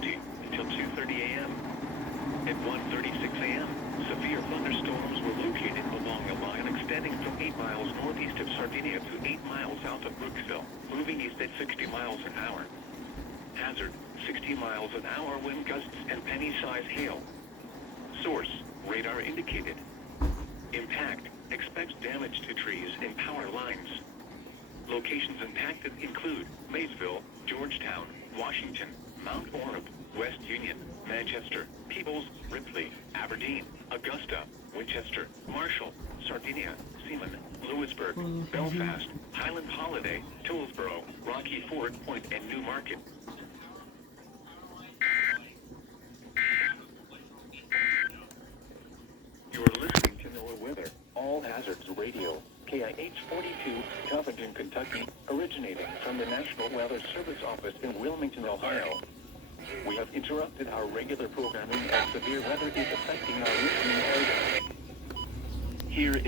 County until 2:30 a.m. At 1:36 a.m., severe thunderstorms were located along a line extending from 8 miles northeast of Sardinia to 8 miles south of Brooksville, moving east at 60 miles an hour. Hazard, 60 miles an hour wind gusts and penny-size hail. Source, radar indicated. Impact, expects damage to trees and power lines. Locations impacted include Maysville, Georgetown, Washington, Mount Orab, West Union, Manchester, Peebles, Ripley, Aberdeen, Augusta, Winchester, Marshall, Sardinia, Seaman, Lewisburg, Belfast, Highland Holiday, Toolsboro, Rocky Ford Point, and Newmarket. You're listening to NOAA Weather, All Hazards Radio, KIH 42, Covington, Kentucky, originating from the National Weather Service Office in Wilmington, Ohio. We have interrupted our regular programming as severe weather is affecting our listening area. Here is